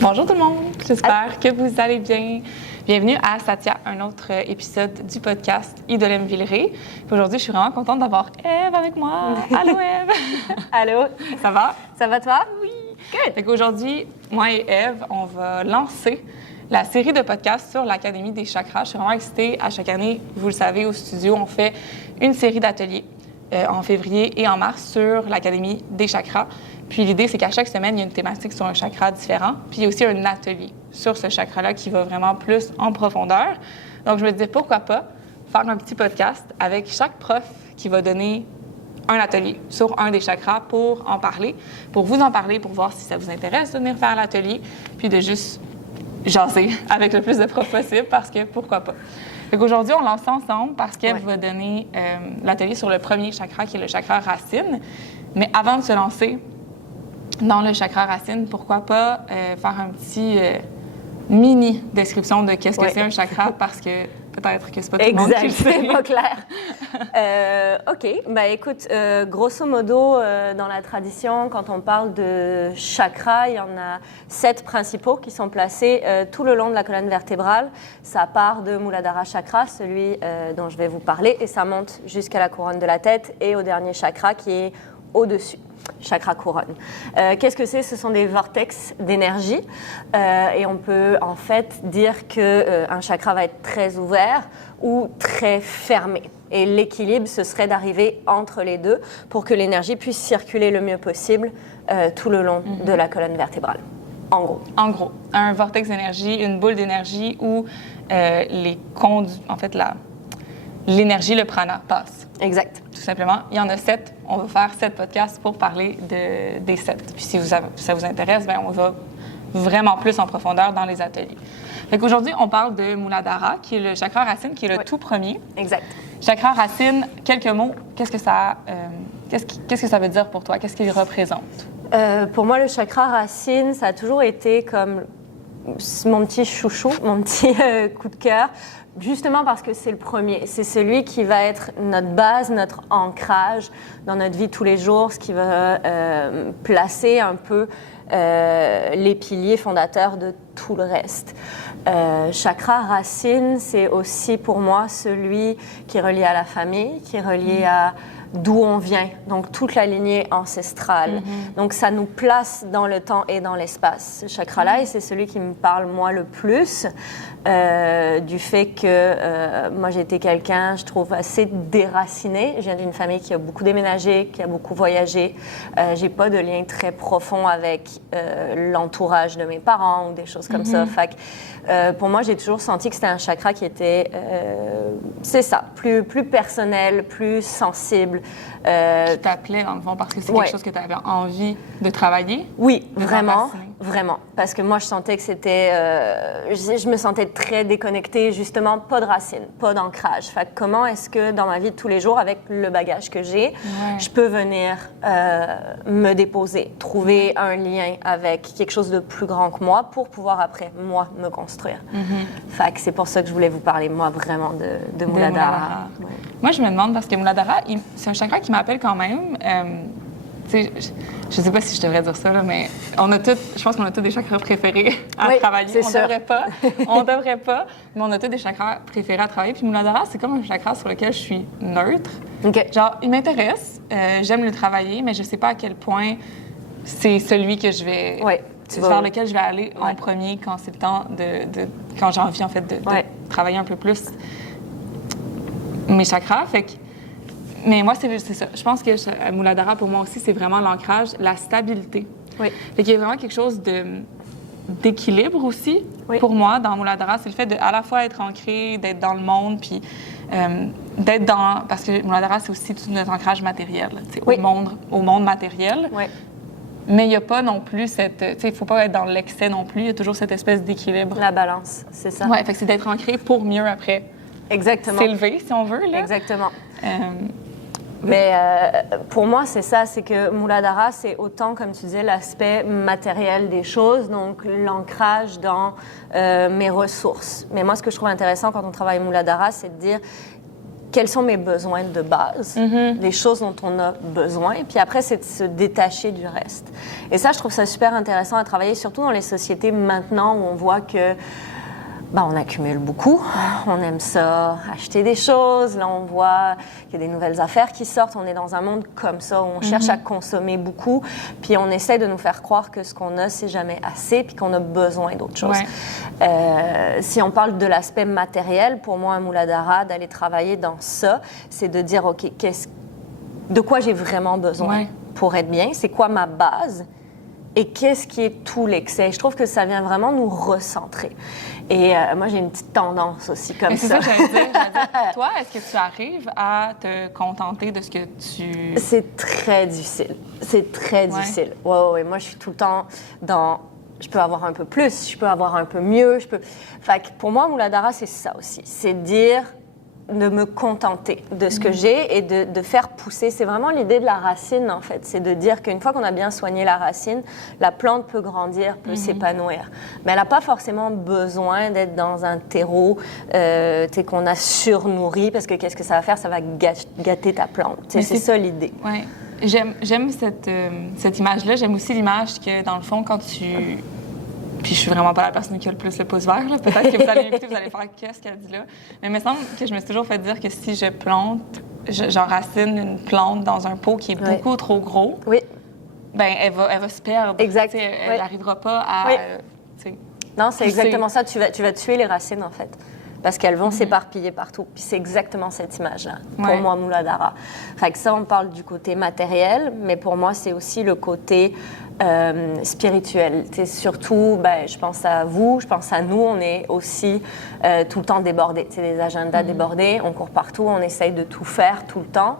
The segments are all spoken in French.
Bonjour tout le monde, j'espère que vous allez bien. Bienvenue à Satya, un autre épisode du podcast Idolem Villeray. Aujourd'hui, je suis vraiment contente d'avoir Ève avec moi. Allô Ève! Allô! Ça va? Ça va toi? Oui! Good! Fait qu'aujourd'hui, moi et Ève, on va lancer la série de podcasts sur l'Académie des chakras. Je suis vraiment excitée. À chaque année, vous le savez, au studio, on fait une série d'ateliers en février et en mars sur l'Académie des chakras. Puis l'idée, c'est qu'à chaque semaine, il y a une thématique sur un chakra différent. Puis il y a aussi un atelier sur ce chakra-là qui va vraiment plus en profondeur. Donc, je me disais, pourquoi pas faire un petit podcast avec chaque prof qui va donner un atelier sur un des chakras pour en parler, pour vous en parler, pour voir si ça vous intéresse de venir faire l'atelier, puis de juste jaser avec le plus de profs possible, parce que pourquoi pas. Fait qu'aujourd'hui, on lance ça ensemble parce qu'elle va donner l'atelier sur le premier chakra, qui est le chakra racine. Mais avant de se lancer dans le chakra racine, pourquoi pas faire un petit mini description de qu'est-ce que c'est un chakra, parce que peut-être que c'est pas tout le monde qui le sait. C'est pas clair. OK. Ben écoute, grosso modo, dans la tradition, quand on parle de chakras, il y en a 7 principaux qui sont placés tout le long de la colonne vertébrale. Ça part de Muladhara chakra, celui dont je vais vous parler, et ça monte jusqu'à la couronne de la tête et au dernier chakra qui est au-dessus. Chakra couronne. Qu'est-ce que c'est? Ce sont des vortex d'énergie et on peut en fait dire qu'un chakra va être très ouvert ou très fermé. Et l'équilibre, ce serait d'arriver entre les deux pour que l'énergie puisse circuler le mieux possible tout le long de la colonne vertébrale. En gros. En gros, un vortex d'énergie, une boule d'énergie où l'énergie, le prana, passe. Exact. Tout simplement. Il y en a 7. On va faire 7 podcasts pour parler des 7. Puis si ça vous intéresse, bien, on va vraiment plus en profondeur dans les ateliers. Fait qu'aujourd'hui, on parle de Muladhara, qui est le chakra racine, qui est le tout premier. Exact. Chakra racine, quelques mots. Qu'est-ce que ça veut dire pour toi? Qu'est-ce qu'il représente? Pour moi, le chakra racine, ça a toujours été comme mon petit chouchou, mon petit coup de cœur. Justement parce que c'est le premier. C'est celui qui va être notre base, notre ancrage dans notre vie tous les jours, ce qui va placer un peu les piliers fondateurs de tout le reste. Chakra racine, c'est aussi pour moi celui qui est relié à la famille, qui est relié à d'où on vient, donc toute la lignée ancestrale. Donc ça nous place dans le temps et dans l'espace, ce chakra-là, et c'est celui qui me parle moi le plus, du fait que moi j'ai été quelqu'un, je trouve, assez déraciné. Je viens d'une famille qui a beaucoup déménagé, qui a beaucoup voyagé. J'ai pas de lien très profond avec l'entourage de mes parents ou des choses comme ça. Fait que, pour moi, j'ai toujours senti que c'était un chakra qui était, c'est ça, plus personnel, plus sensible. Qui t'appelait, dans le fond, parce que c'est quelque chose que tu avais envie de travailler? Oui, vraiment. Parce que moi, je sentais que c'était... je me sentais très déconnectée, justement, pas de racines, pas d'ancrage. Fait que comment est-ce que, dans ma vie de tous les jours, avec le bagage que j'ai, je peux venir me déposer, trouver un lien avec quelque chose de plus grand que moi pour pouvoir, après, moi, me construire. Fait que c'est pour ça que je voulais vous parler, moi, vraiment de Muladhara. Ouais. Moi, je me demande, parce que Muladhara, c'est un chakra qui m'appelle quand même. Je ne sais pas si je devrais dire ça, là, mais je pense qu'on a tous des chakras préférés à travailler. On devrait pas, mais on a tous des chakras préférés à travailler. Puis Muladhara, c'est comme un chakra sur lequel je suis neutre. Okay. Genre, il m'intéresse, j'aime le travailler, mais je ne sais pas à quel point c'est celui que je vais... vers lequel je vais aller en premier quand c'est le temps quand j'ai envie, en fait, de travailler un peu plus mes chakras. Fait que, mais moi, c'est ça. Je pense que Muladhara, pour moi aussi, c'est vraiment l'ancrage, la stabilité. Oui. Fait qu'il y a vraiment quelque chose d'équilibre aussi. Pour moi, dans Muladhara, c'est le fait de à la fois être ancré, d'être dans le monde, puis d'être dans... Parce que Muladhara, c'est aussi tout notre ancrage matériel, au monde matériel. Oui. Mais il n'y a pas non plus cette... Tu sais, il ne faut pas être dans l'excès non plus. Il y a toujours cette espèce d'équilibre. La balance, c'est ça. Oui, fait que c'est d'être ancré pour mieux après. Exactement. S'élever, si on veut, là. Exactement. Mais pour moi, c'est ça, c'est que Muladhara, c'est autant, comme tu disais, l'aspect matériel des choses, donc l'ancrage dans mes ressources. Mais moi, ce que je trouve intéressant quand on travaille Muladhara, c'est de dire quels sont mes besoins de base, les choses dont on a besoin, puis après, c'est de se détacher du reste. Et ça, je trouve ça super intéressant à travailler, surtout dans les sociétés maintenant où on voit que on accumule beaucoup, on aime ça, acheter des choses. Là, on voit qu'il y a des nouvelles affaires qui sortent. On est dans un monde comme ça où on cherche à consommer beaucoup, puis on essaie de nous faire croire que ce qu'on a, c'est jamais assez, puis qu'on a besoin d'autre chose. Si on parle de l'aspect matériel, pour moi, à Muladhara, d'aller travailler dans ça, c'est de dire, OK, de quoi j'ai vraiment besoin pour être bien? C'est quoi ma base? Et qu'est-ce qui est tout l'excès? Je trouve que ça vient vraiment nous recentrer. Et moi, j'ai une petite tendance aussi comme ça. C'est ça que j'allais dire. Toi, est-ce que tu arrives à te contenter de ce que tu... C'est très difficile. C'est très difficile. Ouais. Moi, je suis tout le temps dans... Je peux avoir un peu plus, je peux avoir un peu mieux. Fait que pour moi, Muladhara, c'est ça aussi. C'est dire... de me contenter de ce que j'ai et de faire pousser. C'est vraiment l'idée de la racine, en fait. C'est de dire qu'une fois qu'on a bien soigné la racine, la plante peut grandir, peut s'épanouir. Mais elle n'a pas forcément besoin d'être dans un terreau qu'on a surnourri, parce que qu'est-ce que ça va faire? Ça va gâter ta plante. C'est ça l'idée. Oui. J'aime cette image-là. J'aime aussi l'image que, dans le fond, quand tu... Puis je suis vraiment pas la personne qui a le plus le pouce vert. Là. Peut-être que vous allez m'écouter, vous allez faire qu'est-ce qu'elle dit là. Mais il me semble que je me suis toujours fait dire que si je plante, j'enracine une plante dans un pot qui est beaucoup trop gros, elle va se perdre. Exact. Elle n'arrivera pas à... non, c'est exactement ça. Tu vas tuer les racines, en fait. Parce qu'elles vont s'éparpiller partout. Puis c'est exactement cette image-là, pour moi, Muladhara. Fait que ça, on parle du côté matériel, mais pour moi, c'est aussi le côté spirituel. T'sais, surtout, je pense à vous, je pense à nous, on est aussi tout le temps débordés. Des agendas débordés, on court partout, on essaye de tout faire tout le temps.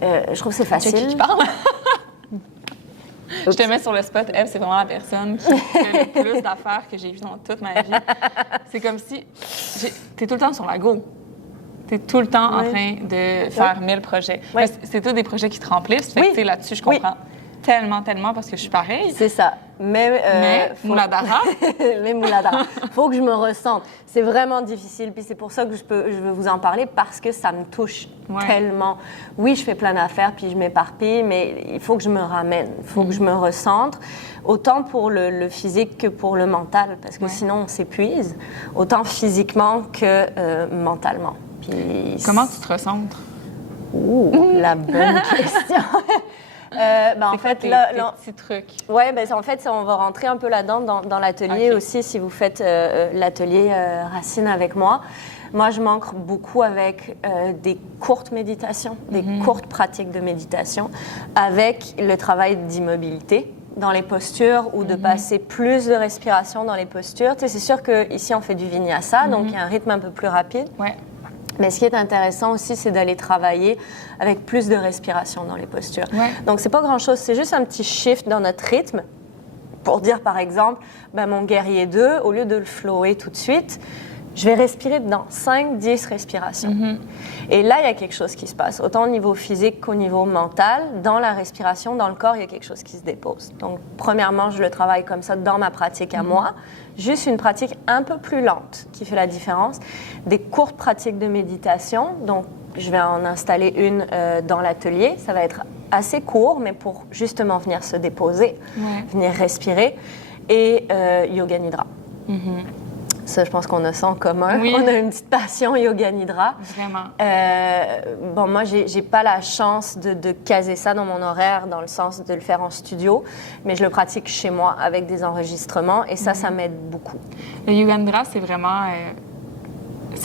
Je trouve que c'est facile. Qui parle? Je te mets sur le spot. Eve, c'est vraiment la personne qui fait le plus d'affaires que j'ai vues dans toute ma vie. C'est comme si... T'es tout le temps sur la go. T'es tout le temps en train de faire 1000 projets. Mais c'est tous des projets qui te remplissent. Fait que, là-dessus, je comprends tellement parce que je suis pareille. C'est ça. Mais Muladhara. Mais Muladhara. Faut que je me ressente. C'est vraiment difficile. Puis c'est pour ça que je veux vous en parler, parce que ça me touche tellement. Oui, je fais plein d'affaires, puis je m'éparpille, mais il faut que je me ramène. Il faut que je me recentre. Autant pour le physique que pour le mental, parce que sinon on s'épuise. Autant physiquement que mentalement. Puis comment tu te recentres? La bonne question. En fait, tes petits trucs. Oui, en fait, on va rentrer un peu là-dedans dans l'atelier aussi, si vous faites l'atelier Racine avec moi. Moi, je m'ancre beaucoup avec des courtes méditations, des courtes pratiques de méditation, avec le travail d'immobilité dans les postures ou de passer plus de respiration dans les postures. C'est sûr qu'ici, on fait du vinyasa, donc il y a un rythme un peu plus rapide. Mais ce qui est intéressant aussi, c'est d'aller travailler avec plus de respiration dans les postures. Donc, c'est pas grand-chose. C'est juste un petit shift dans notre rythme pour dire, par exemple, mon guerrier 2, au lieu de le flower tout de suite, je vais respirer dedans 5-10 respirations. Et là, il y a quelque chose qui se passe, autant au niveau physique qu'au niveau mental. Dans la respiration, dans le corps, il y a quelque chose qui se dépose. Donc, premièrement, je le travaille comme ça dans ma pratique à moi. Juste une pratique un peu plus lente qui fait la différence. Des courtes pratiques de méditation. Donc, je vais en installer une dans l'atelier. Ça va être assez court, mais pour justement venir se déposer, venir respirer. Et Yoga Nidra. Ça, je pense qu'on a ça en commun. On a une petite passion Yoga Nidra. Vraiment. Moi, j'ai pas la chance de caser ça dans mon horaire, dans le sens de le faire en studio, mais je le pratique chez moi avec des enregistrements, et ça m'aide beaucoup. Le Yoga Nidra, c'est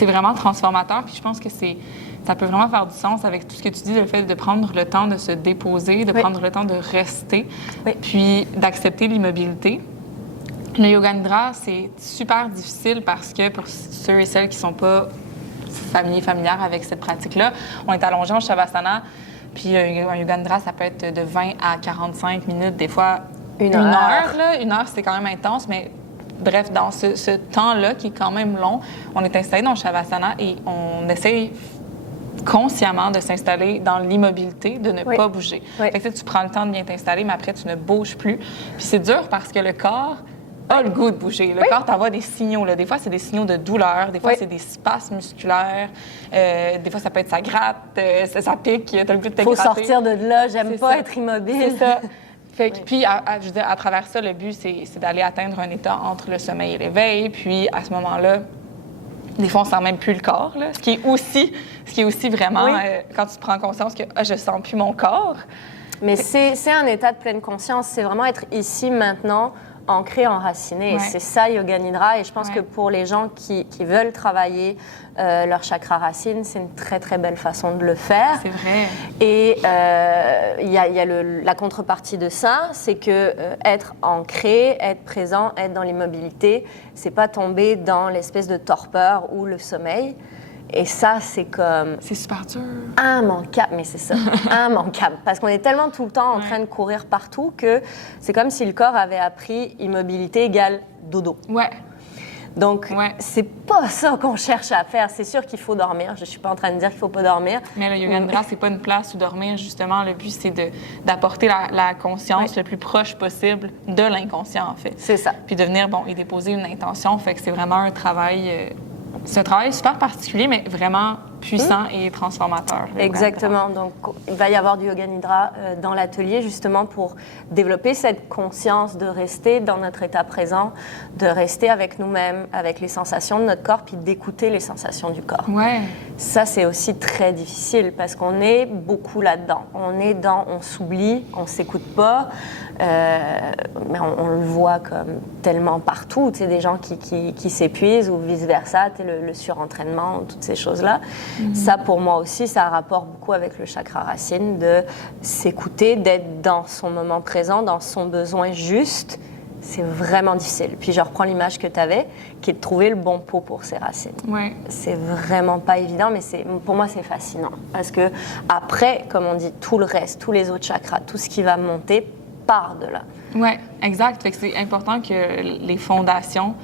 vraiment transformateur, puis je pense que ça peut vraiment faire du sens avec tout ce que tu dis, le fait de prendre le temps de se déposer, de prendre le temps de rester, puis d'accepter l'immobilité. Le Yoga Nidra, c'est super difficile parce que pour ceux et celles qui ne sont pas familières avec cette pratique-là, on est allongé en Shavasana, puis un Yoga Nidra, ça peut être de 20 à 45 minutes, des fois une heure. Une heure, c'est quand même intense, mais bref, dans ce temps-là, qui est quand même long, on est installé dans le Shavasana et on essaye consciemment de s'installer dans l'immobilité, de ne pas bouger. Fait que tu prends le temps de bien t'installer, mais après, tu ne bouges plus. Puis c'est dur parce que le corps a le goût de bouger. Le corps t'envoie des signaux. Là. Des fois, c'est des signaux de douleur. Des fois, c'est des spasmes musculaires. Des fois, ça peut être ça gratte, ça pique. T'as le goût de te gratter. Faut sortir de là. J'aime pas être immobile. C'est ça. Fait que, puis, je veux dire, à travers ça, le but, c'est d'aller atteindre un état entre le sommeil et l'éveil. Puis, à ce moment-là, des fois, on sent même plus le corps. Là. Ce qui est aussi vraiment, quand tu te prends conscience que je sens plus mon corps. Mais c'est un état de pleine conscience. C'est vraiment être ici, maintenant, ancré, enraciné. Et c'est ça, Yoga Nidra. Et je pense que pour les gens qui veulent travailler leur chakra racine, c'est une très, très belle façon de le faire. C'est vrai. Et il y a la contrepartie de ça, c'est que être ancré, être présent, être dans l'immobilité, c'est pas tomber dans l'espèce de torpeur ou le sommeil. Et ça, c'est comme... C'est super dur. Immanquable, mais c'est ça, immanquable. Parce qu'on est tellement tout le temps en train de courir partout que c'est comme si le corps avait appris immobilité égale dodo. Ouais. Donc, c'est pas ça qu'on cherche à faire. C'est sûr qu'il faut dormir. Je suis pas en train de dire qu'il faut pas dormir. Mais le Yoga Nidra, c'est pas une place où dormir, justement. Le but, c'est d'apporter la conscience le plus proche possible de l'inconscient, en fait. C'est ça. Puis de venir, y déposer une intention. Fait que c'est vraiment un travail... C'est un travail super particulier, mais vraiment puissant et transformateur. Exactement. Donc, il va y avoir du Yoga Nidra dans l'atelier, justement, pour développer cette conscience de rester dans notre état présent, de rester avec nous-mêmes, avec les sensations de notre corps, puis d'écouter les sensations du corps. Ouais. Ça, c'est aussi très difficile parce qu'on est beaucoup là-dedans. On s'oublie, on s'écoute pas, mais on le voit comme tellement partout. Tu sais, des gens qui s'épuisent ou vice-versa, tu sais, le surentraînement, toutes ces choses-là. Mm-hmm. Ça, pour moi aussi, ça a rapport beaucoup avec le chakra racine, de s'écouter, d'être dans son moment présent, dans son besoin juste. C'est vraiment difficile. Puis je reprends l'image que tu avais, qui est de trouver le bon pot pour ses racines. Ouais. C'est vraiment pas évident, mais pour moi, c'est fascinant. Parce que après, comme on dit, tout le reste, tous les autres chakras, tout ce qui va monter part de là. Oui, exact. Fait que c'est important que les fondations...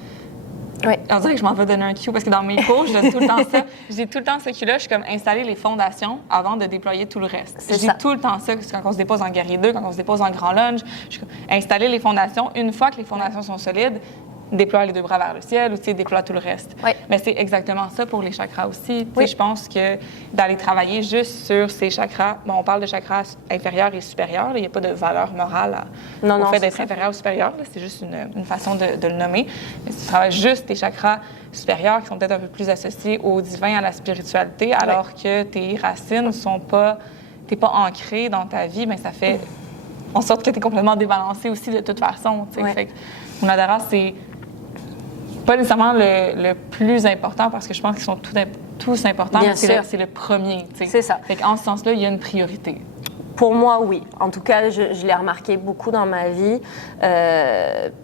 Ouais. On dirait que je m'en vais donner un cue parce que dans mes cours, je donne tout le temps ça. J'ai tout le temps ce cue-là. Je suis comme installer les fondations avant de déployer tout le reste. J'ai tout le temps ça quand on se dépose en guerrier 2, quand on se dépose en grand lunge. Je suis comme, installer les fondations. Une fois que les fondations sont solides, déploie les deux bras vers le ciel ou déploie tout le reste. Oui. Mais c'est exactement ça pour les chakras aussi. Oui. Je pense que d'aller travailler juste sur ces chakras, on parle de chakras inférieurs et supérieurs, il n'y a pas de valeur morale au fait d'être inférieur ou supérieur, c'est juste une façon de le nommer. Mais si tu travailles juste tes chakras supérieurs qui sont peut-être un peu plus associés au divin, à la spiritualité, alors que tes racines sont pas, t'es pas ancré dans ta vie, mais ça fait en sorte que tu es complètement débalancé aussi de toute façon. Fait que Muladhara, c'est pas nécessairement le plus important parce que je pense qu'ils sont tous importants, mais c'est le premier. C'est ça. Fait qu'en ce sens-là, il y a une priorité. Pour moi, oui. En tout cas, je l'ai remarqué beaucoup dans ma vie.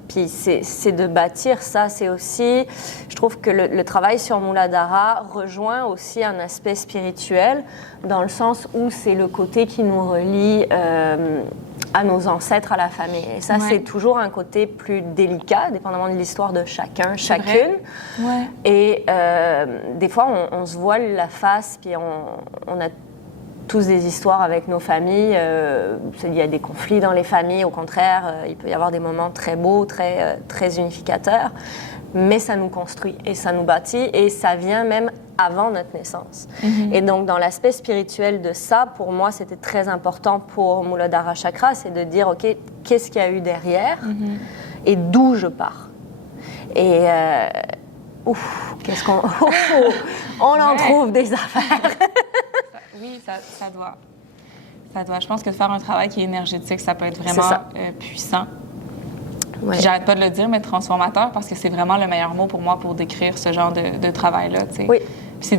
Puis c'est de bâtir ça. C'est aussi, je trouve que le travail sur Muladhara rejoint aussi un aspect spirituel, dans le sens où c'est le côté qui nous relie à nos ancêtres, à la famille. Et ça, c'est toujours un côté plus délicat, dépendamment de l'histoire de chacun, chacune. Ouais. Et des fois, on se voile la face, puis on a tous des histoires avec nos familles. Il y a des conflits dans les familles, au contraire. Il peut y avoir des moments très beaux, très unificateurs. Mais ça nous construit et ça nous bâtit et ça vient même avant notre naissance. Mm-hmm. Et donc, dans l'aspect spirituel de ça, pour moi, c'était très important pour Muladhara Chakra, c'est de dire, OK, qu'est-ce qu'il y a eu derrière et d'où je pars. Et qu'est-ce qu'on... on en trouve des affaires. Oui, ça doit. Ça doit. Je pense que de faire un travail qui est énergétique, ça peut être vraiment puissant. Ouais. J'arrête pas de le dire, mais transformateur, parce que c'est vraiment le meilleur mot pour moi pour décrire ce genre de travail-là. T'sais. Oui. Puis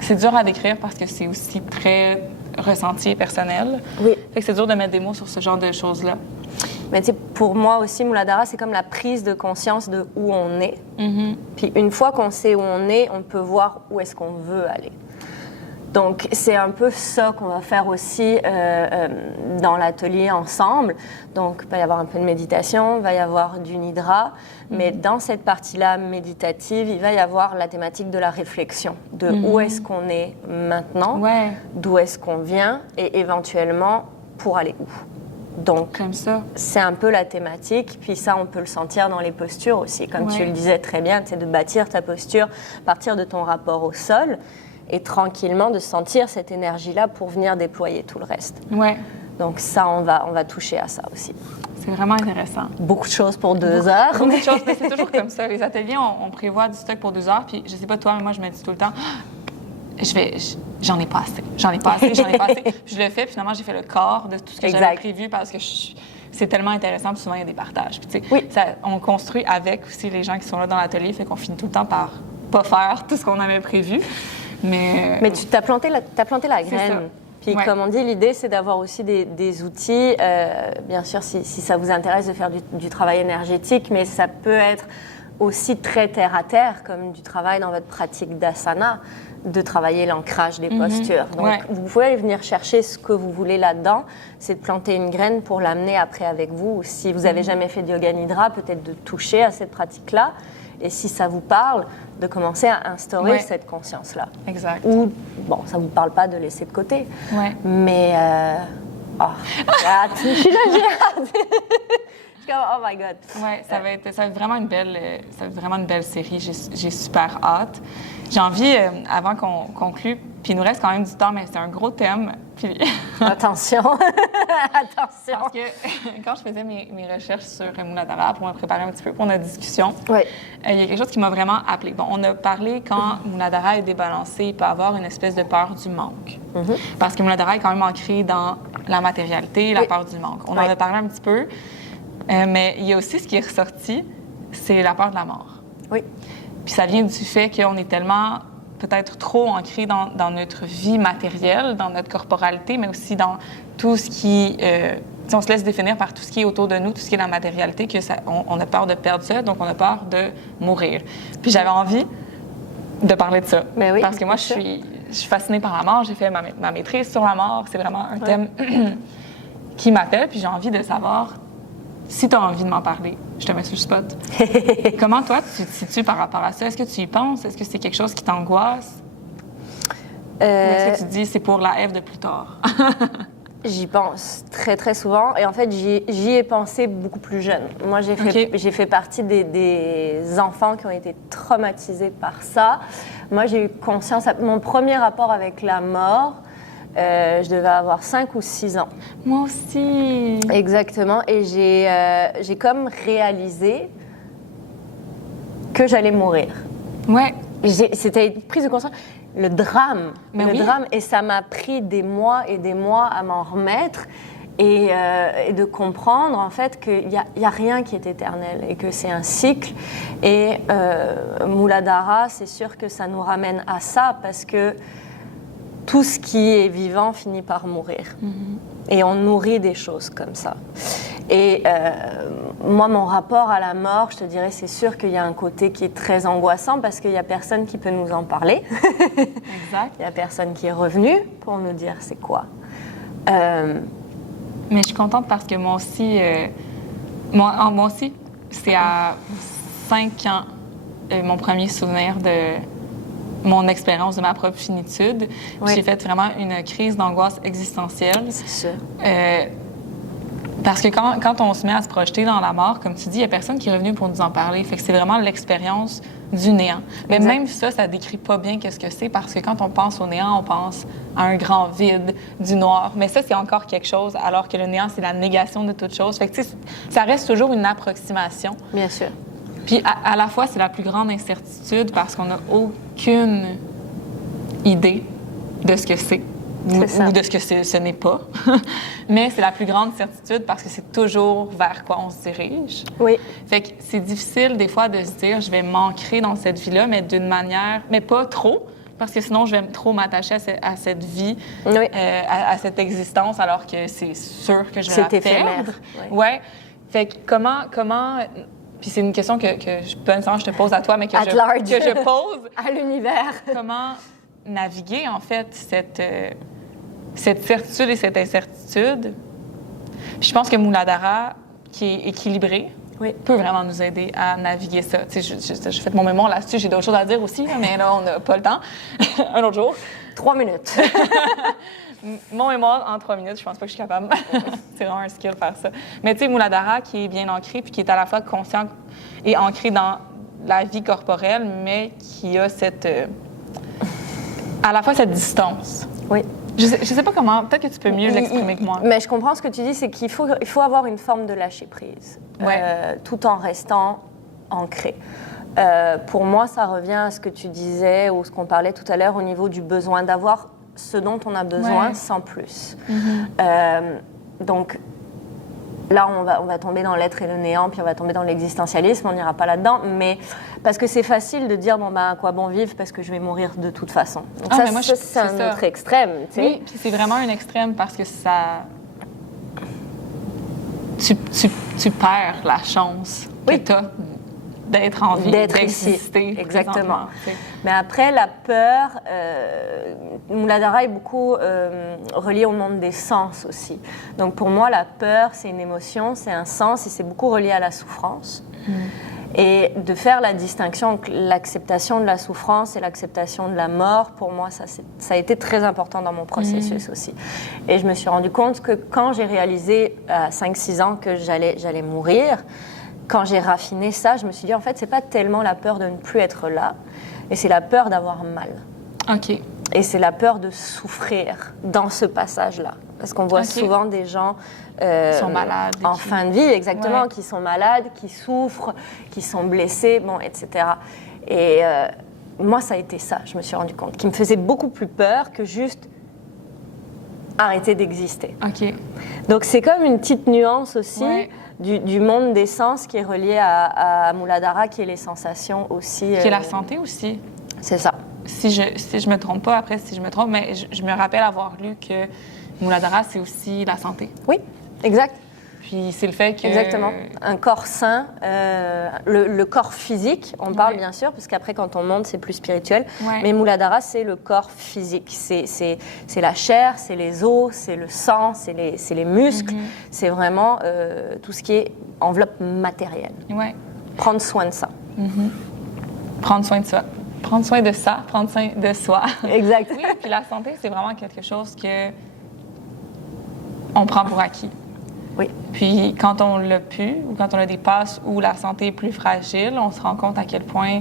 c'est dur à décrire parce que c'est aussi très ressenti et personnel. Oui. Fait que c'est dur de mettre des mots sur ce genre de choses-là. Mais tu sais, pour moi aussi, Muladhara, c'est comme la prise de conscience de où on est. Mm-hmm. Puis une fois qu'on sait où on est, on peut voir où est-ce qu'on veut aller. Donc, c'est un peu ça qu'on va faire aussi dans l'atelier ensemble. Donc, il va y avoir un peu de méditation, il va y avoir du nidra, mais dans cette partie-là méditative, il va y avoir la thématique de la réflexion, de où est-ce qu'on est maintenant, d'où est-ce qu'on vient et éventuellement pour aller où. Donc, Comme ça. c'est un peu la thématique. Puis ça, on peut le sentir dans les postures aussi. Comme tu Ouais. le disais très bien, c'est de bâtir ta posture, partir de ton rapport au sol et tranquillement de sentir cette énergie-là pour venir déployer tout le reste. Ouais. Donc ça, on va toucher à ça aussi. C'est vraiment intéressant. Beaucoup de choses pour 2 heures. Beaucoup de choses, mais c'est toujours comme ça. Les ateliers, on prévoit du stock pour 2 heures, puis je sais pas toi, mais moi, je me dis tout le temps, j'en ai pas assez, j'en ai pas assez, j'en ai pas assez. Puis je le fais, puis finalement, j'ai fait le quart de tout ce que j'avais Exact. prévu parce que c'est tellement intéressant, puis souvent, il y a des partages. Puis, tu sais, Oui. on construit avec aussi les gens qui sont là dans l'atelier, fait qu'on finit tout le temps par pas faire tout ce qu'on avait prévu. Mais tu t'as planté la ça. graine. Puis Ouais. comme on dit, l'idée, c'est d'avoir aussi des outils, bien sûr, si ça vous intéresse de faire du travail énergétique, mais ça peut être aussi très terre-à-terre, comme du travail dans votre pratique d'asana, de travailler l'ancrage des postures. Donc, Ouais. vous pouvez venir chercher ce que vous voulez là-dedans, c'est de planter une graine pour l'amener après avec vous. Si vous n'avez jamais fait de yoga nidra, peut-être de toucher à cette pratique-là. Et si ça vous parle, de commencer à instaurer Ouais. cette conscience-là. Exact. Ou, bon, ça ne vous parle pas de laisser de côté. Ouais. Mais, j'ai hâte. Je suis là, j'ai hâte. Je suis comme, oh my God. Ouais, ça va être vraiment une belle série. J'ai super hâte. J'ai envie, avant qu'on conclue, puis il nous reste quand même du temps, mais c'est un gros thème. Puis Attention. Attention. parce que quand je faisais mes recherches sur Muladhara pour me préparer un petit peu pour notre discussion, Oui. il y a quelque chose qui m'a vraiment appelée. Bon, on a parlé quand Muladhara est débalancé, il peut avoir une espèce de peur du manque. Parce que Muladhara est quand même ancré dans la matérialité, la Oui. peur du manque. On en Oui. a parlé un petit peu, mais il y a aussi ce qui est ressorti, c'est la peur de la mort. Oui. Puis ça vient du fait qu'on est tellement peut-être trop ancré dans notre vie matérielle, dans notre corporalité, mais aussi dans tout ce qui... on se laisse définir par tout ce qui est autour de nous, tout ce qui est la matérialité, on a peur de perdre ça, donc on a peur de mourir. Puis j'avais envie de parler de ça. Mais oui, parce que moi, bien je suis fascinée par la mort. J'ai fait ma maîtrise sur la mort. C'est vraiment un thème qui m'appelle. Puis j'ai envie de savoir si tu as envie de m'en parler. Je te mets sur le spot. Comment toi, tu te situes par rapport à ça? Est-ce que tu y penses? Est-ce que c'est quelque chose qui t'angoisse? Ou est-ce que tu te dis c'est pour la Ève de plus tard? J'y pense très, très souvent. Et en fait, j'y ai pensé beaucoup plus jeune. Moi, j'ai fait partie des enfants qui ont été traumatisés par ça. Moi, j'ai eu conscience... Mon premier rapport avec la mort, je devais avoir 5 ou 6 ans. Moi aussi. Exactement. Et j'ai comme réalisé que j'allais mourir. Ouais. C'était une prise de conscience. Le drame, et ça m'a pris des mois et des mois à m'en remettre et de comprendre en fait qu'il y a rien qui est éternel et que c'est un cycle. Et Muladhara, c'est sûr que ça nous ramène à ça parce que tout ce qui est vivant finit par mourir. Et on nourrit des choses comme ça. Et moi, mon rapport à la mort, je te dirais, c'est sûr qu'il y a un côté qui est très angoissant parce qu'il n'y a personne qui peut nous en parler. Exact. Il n'y a personne qui est revenu pour nous dire c'est quoi. Mais je suis contente parce que moi aussi, c'est à 5 ans mon premier souvenir de mon expérience de ma propre finitude. Oui. J'ai fait vraiment une crise d'angoisse existentielle. C'est sûr. Parce que quand on se met à se projeter dans la mort, comme tu dis, il n'y a personne qui est revenu pour nous en parler. Fait que c'est vraiment l'expérience du néant. Mais Exact. même ça décrit pas bien qu'est-ce que c'est, parce que quand on pense au néant, on pense à un grand vide, du noir. Mais ça, c'est encore quelque chose, alors que le néant, c'est la négation de toute chose. Fait que, tu sais, ça reste toujours une approximation. Bien sûr. Puis à la fois, c'est la plus grande incertitude parce qu'on n'a aucune idée de ce que c'est. Ou de ce que ce n'est pas. Mais c'est la plus grande certitude parce que c'est toujours vers quoi on se dirige. Oui. Fait que c'est difficile des fois de se dire je vais m'ancrer dans cette vie-là, mais d'une manière, mais pas trop, parce que sinon je vais trop m'attacher à cette vie, Oui. à cette existence, alors que c'est sûr que je vais la C'est éphémère. perdre. Oui. Ouais. Fait que comment puis c'est une question que pas nécessairement je te pose à toi, mais que je pose à l'univers. Comment naviguer, en fait, cette certitude et cette incertitude. Puis je pense que Muladhara, qui est équilibré, Oui. peut vraiment nous aider à naviguer ça. Tu sais, je fais mon mémoire là-dessus, j'ai d'autres choses à dire aussi, là, mais là, on n'a pas le temps. Un autre jour. 3 minutes. mon mémoire en 3 minutes, je pense pas que je suis capable. C'est vraiment un skill faire ça. Mais tu sais, Muladhara qui est bien ancré puis qui est à la fois conscient et ancré dans la vie corporelle, mais qui a à la fois cette distance. Oui. Je sais pas comment, peut-être que tu peux mieux l'exprimer que moi. Mais je comprends ce que tu dis, c'est qu'il faut avoir une forme de lâcher prise, tout en restant ancré. Pour moi, ça revient à ce que tu disais ou ce qu'on parlait tout à l'heure au niveau du besoin, d'avoir ce dont on a besoin sans plus. Donc là, on va tomber dans l'être et le néant, puis on va tomber dans l'existentialisme, on n'ira pas là-dedans, mais parce que c'est facile de dire, bon, ben, à quoi bon vivre, parce que je vais mourir de toute façon. Donc ça, c'est un autre extrême, tu sais. Oui, puis c'est vraiment un extrême parce que ça... Tu perds la chance que tu as d'être en vie, d'exister. Exactement. Mais après, la peur, Muladhara est beaucoup relié au monde des sens aussi. Donc pour moi, la peur, c'est une émotion, c'est un sens et c'est beaucoup relié à la souffrance. Et de faire la distinction entre l'acceptation de la souffrance et l'acceptation de la mort, pour moi, ça a été très important dans mon processus aussi. Et je me suis rendu compte que quand j'ai réalisé à 5-6 ans que j'allais mourir, quand j'ai raffiné ça, je me suis dit, en fait, c'est pas tellement la peur de ne plus être là, mais c'est la peur d'avoir mal. OK. Et c'est la peur de souffrir dans ce passage-là. Parce qu'on voit souvent des gens sont malades, en fin de vie, exactement, qui sont malades, qui souffrent, qui sont blessés, bon, etc. Et moi, ça a été ça, je me suis rendu compte, qui me faisait beaucoup plus peur que juste arrêter d'exister. OK. Donc c'est comme une petite nuance aussi du monde des sens qui est relié à Muladhara, qui est les sensations aussi. Qui est la santé aussi. C'est ça. Si je me trompe pas, après, si je me trompe, mais je me rappelle avoir lu que Muladhara, c'est aussi la santé. Oui, exact. Puis c'est le fait que... Exactement. Un corps sain, le corps physique, on parle bien sûr, parce qu'après, quand on monte, c'est plus spirituel. Mais Muladhara, c'est le corps physique. C'est la chair, c'est les os, c'est le sang, c'est les muscles. C'est vraiment tout ce qui est enveloppe matérielle. Prendre soin de ça. Prendre soin de ça. Prendre soin de ça, prendre soin de soi. Exact. Oui, puis la santé, c'est vraiment quelque chose que on prend pour acquis. Oui. Puis quand on l'a pu, ou quand on a des passes où la santé est plus fragile, on se rend compte à quel point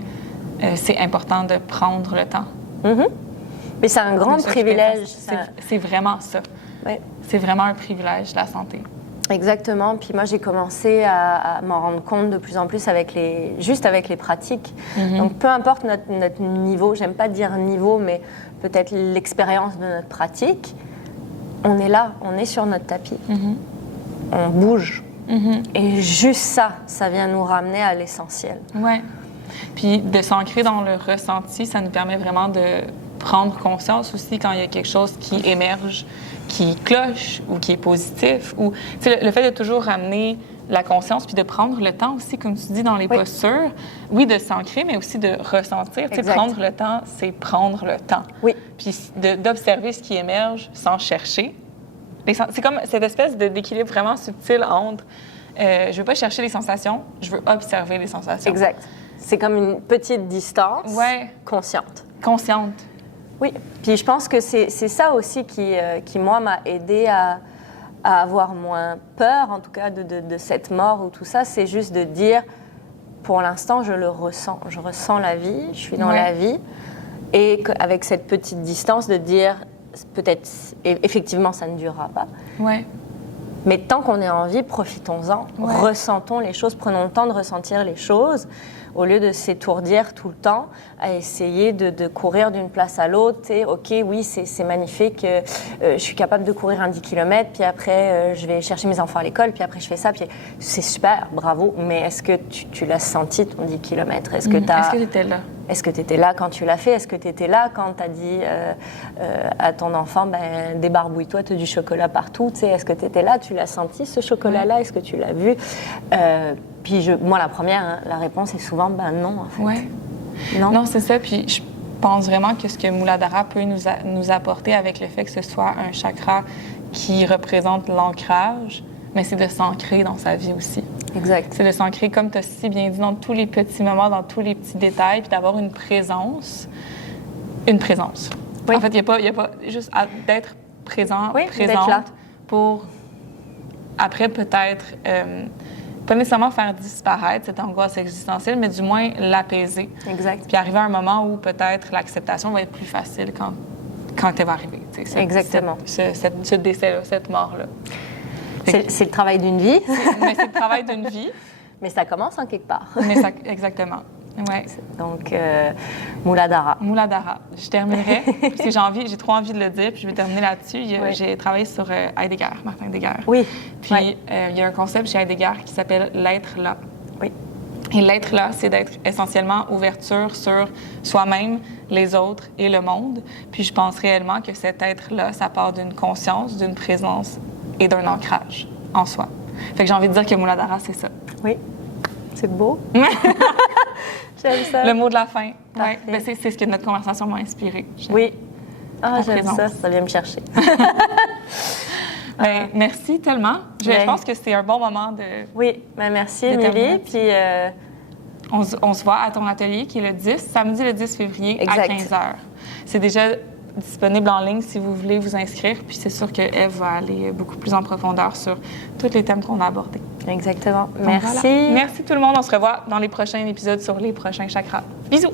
c'est important de prendre le temps. Mais c'est un grand privilège. C'est vraiment ça. Oui. C'est vraiment un privilège, la santé. Exactement. Puis moi, j'ai commencé à m'en rendre compte de plus en plus avec les pratiques. Donc, peu importe notre niveau, j'aime pas dire niveau, mais peut-être l'expérience de notre pratique, on est là, on est sur notre tapis. On bouge. Et juste ça vient nous ramener à l'essentiel. Ouais. Puis de s'ancrer dans le ressenti, ça nous permet vraiment de prendre conscience aussi quand il y a quelque chose qui émerge, qui cloche ou qui est positif. Ou le fait de toujours ramener la conscience puis de prendre le temps aussi, comme tu dis, dans les postures, de s'ancrer, mais aussi de ressentir. Prendre le temps, c'est prendre le temps. Oui. Puis d'observer ce qui émerge sans chercher. C'est comme cette espèce d'équilibre vraiment subtil entre je veux pas chercher les sensations, je veux observer les sensations. Exact. C'est comme une petite distance consciente. Consciente. Oui. Puis je pense que c'est ça aussi qui moi, m'a aidée à avoir moins peur, en tout cas, de cette mort ou tout ça. C'est juste de dire, pour l'instant, je le ressens. Je ressens la vie, je suis dans la vie. Et avec cette petite distance, de dire, peut-être, effectivement, ça ne durera pas. Ouais. Mais tant qu'on est en vie, profitons-en. Ressentons les choses, prenons le temps de ressentir les choses, au lieu de s'étourdir tout le temps, à essayer de courir d'une place à l'autre. Et, OK, oui, c'est magnifique, je suis capable de courir un 10 km, puis après, je vais chercher mes enfants à l'école, puis après, je fais ça, puis c'est super, bravo. Mais est-ce que tu l'as senti, ton 10 km? Est-ce que tu étais là? Est-ce que tu étais là quand tu l'as fait? Est-ce que tu étais là quand tu as dit à ton enfant, débarbouille-toi, tu as du chocolat partout? Est-ce que tu étais là? Tu l'as senti, ce chocolat-là? Est-ce que tu l'as vu? Puis moi, la première, la réponse est souvent non, en fait. Ouais. Non, c'est ça. Puis je pense vraiment que ce que Muladhara peut nous apporter avec le fait que ce soit un chakra qui représente l'ancrage, mais c'est de s'ancrer dans sa vie aussi. Exact. C'est de s'ancrer, comme tu as si bien dit, dans tous les petits moments, dans tous les petits détails, puis d'avoir une présence. Une présence. Oui. En fait, il n'y a pas juste d'être présente d'être là. pour après peut-être pas nécessairement faire disparaître cette angoisse existentielle, mais du moins l'apaiser. Exact. Puis arriver à un moment où peut-être l'acceptation va être plus facile quand elle va arriver. Exactement. Ce décès-là, cette mort-là. C'est le travail d'une vie. Mais c'est le travail d'une vie. Mais ça commence en quelque part. Exactement. Ouais. Donc, Mooladhara. Mooladhara. Je terminerai, parce que j'ai trop envie de le dire, puis je vais terminer là-dessus. J'ai travaillé sur Heidegger, Martin Heidegger. Oui. Puis il y a un concept chez Heidegger qui s'appelle l'être là. Oui. Et l'être là, c'est d'être essentiellement ouverture sur soi-même, les autres et le monde. Puis je pense réellement que cet être-là, ça part d'une conscience, d'une présence et d'un ancrage en soi. Fait que j'ai envie de dire que Mooladhara, c'est ça. Oui. C'est beau. J'aime ça. Le mot de la fin. Ouais. Ben, c'est ce que notre conversation m'a inspiré. Oui. Ah, j'aime présence. ça. Ça vient me chercher. Ben, merci tellement. Je pense que c'est un bon moment de... Oui. Ben, merci, Émilie. Puis... On se voit à ton atelier qui est samedi le 10 février à 15h. C'est déjà disponible en ligne si vous voulez vous inscrire. Puis c'est sûr qu'Ève va aller beaucoup plus en profondeur sur tous les thèmes qu'on a abordés. Exactement. Donc, merci. Voilà. Merci tout le monde. On se revoit dans les prochains épisodes sur les prochains chakras. Bisous!